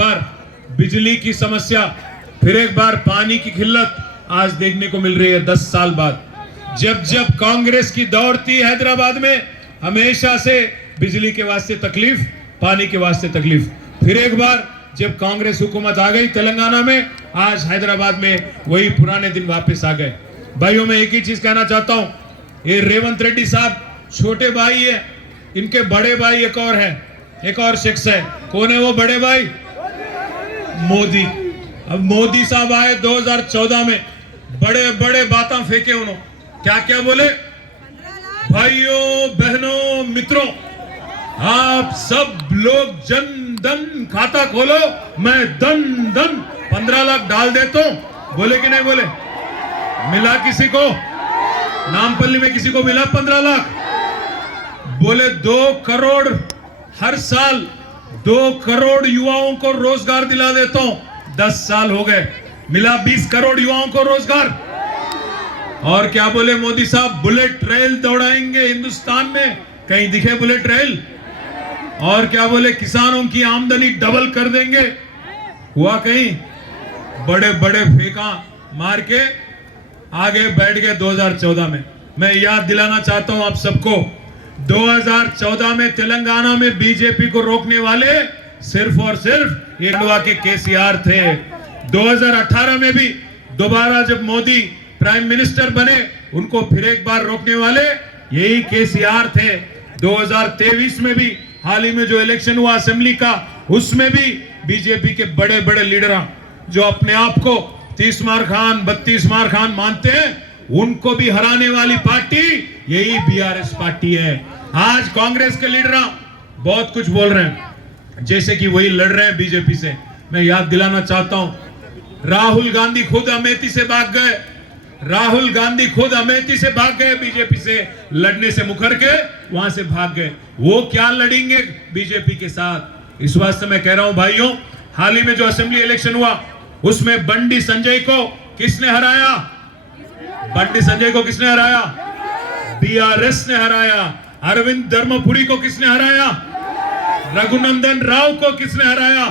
बार बिजली की समस्या, फिर एक बार पानी की किल्लत आज देखने को मिल रही है 10 साल बाद। जब जब कांग्रेस की दौर थी हैदराबाद में, हमेशा से बिजली के वास्ते तकलीफ, पानी के वास्ते तकलीफ। फिर एक बार जब कांग्रेस हुकूमत आ गई तेलंगाना में, आज हैदराबाद में वही पुराने दिन वापस आ गए। भाइयों, मैं एक ही चीज कहना चाहता हूं, ये रेवंत रेड्डी साहब छोटे भाई है, इनके बड़े भाई एक और है, एक और शख्स है। कौन है वो बड़े भाई? मोदी। अब मोदी साहब आए 2014 में, बड़े बड़े बातें फेंके उन्होंने। क्या क्या बोले? भाइयों बहनों मित्रों, आप सब लोग जन धन खाता खोलो, मैं धन धन 15 लाख डाल देता हूं। बोले कि नहीं बोले? मिला किसी को? नामपल्ली में किसी को मिला 15 लाख? बोले 2 करोड़ हर साल 2 करोड़ युवाओं को रोजगार दिला देता हूं। 10 साल हो गए, मिला 20 करोड़ युवाओं को रोजगार। और क्या बोले मोदी साहब? बुलेट रेल दौड़ाएंगे हिंदुस्तान में, कहीं दिखे बुलेट रेल? और क्या बोले? किसानों की आमदनी डबल कर देंगे, हुआ कहीं? बड़े बड़े फेंका मार के आगे बैठ गए 2014 में। मैं याद दिलाना चाहता हूं आप सबको, 2014 में तेलंगाना में बीजेपी को रोकने वाले सिर्फ और सिर्फ इंडवा के केसीआर थे। 2018 में भी दोबारा जब मोदी प्राइम मिनिस्टर बने, उनको फिर एक बार रोकने वाले यही केसीआर थे। 2023 में भी हाल ही में जो इलेक्शन हुआ असेंबली का, उसमें भी बीजेपी के बड़े बड़े लीडर जो अपने आप को 30 मार खान 32 मार खान मानते हैं, उनको भी हराने वाली पार्टी यही बीआरएस पार्टी है। आज कांग्रेस के लीडर बहुत कुछ बोल रहे हैं, जैसे कि वही लड़ रहे हैं बीजेपी से। मैं याद दिलाना चाहता हूं, राहुल गांधी खुद अमेठी से भाग गए। राहुल गांधी खुद अमेठी से भाग गए, बीजेपी से लड़ने से मुकर के वहां से भाग गए। वो क्या लड़ेंगे बीजेपी के साथ? इस वास्ते मैं कह रहा हूं भाइयों, हाल ही में जो असेंबली इलेक्शन हुआ, उसमें बंडी संजय को किसने हराया? बंडी संजय को किसने हराया? बीआरएस ने हराया। अरविंद धर्मपुरी को किसने हराया? रघुनंदन राव को किसने हराया?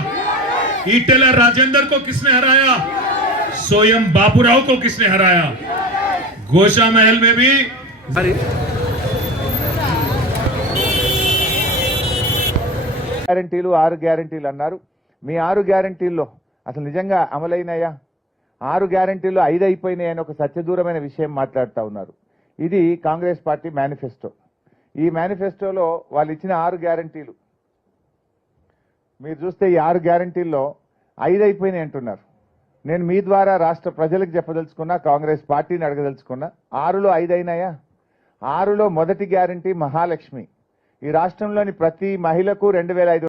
ईटेला राजेंद्र को किसने हराया? स्वयं बाबूराव को किसने हराया? गोशा महल में भी గ్యారెంటీలు 6 గ్యారెంటీలు అన్నారు. మీ 6 గ్యారెంటీల్లో అసలు నిజంగా అమలైనయా? 6 గ్యారెంటీలు 5 అయిపోయినాయి అని ఒక సత్యదూరమైన విషయం మాట్లాడుతూ ఉన్నారు. ఇది కాంగ్రెస్ పార్టీ మేనిఫెస్టో. ఈ మేనిఫెస్టోలో వాళ్ళు ఇచ్చిన 6 గ్యారెంటీలు మీరు చూస్తే ఈ 6 గ్యారెంటీల్లో 5 అయిపోయినాయి అంటున్నారు. నేను మీ ద్వారా రాష్ట్ర ప్రజలకు చెప్పదలుచుకున్నా, కాంగ్రెస్ పార్టీని అడగదలుచుకున్నా, 6లో 5 అయినాయా? 6లో మొదటి గ్యారెంటీ మహాలక్ష్మి. ఈ రాష్ట్రంలోని ప్రతి మహిళకు 2500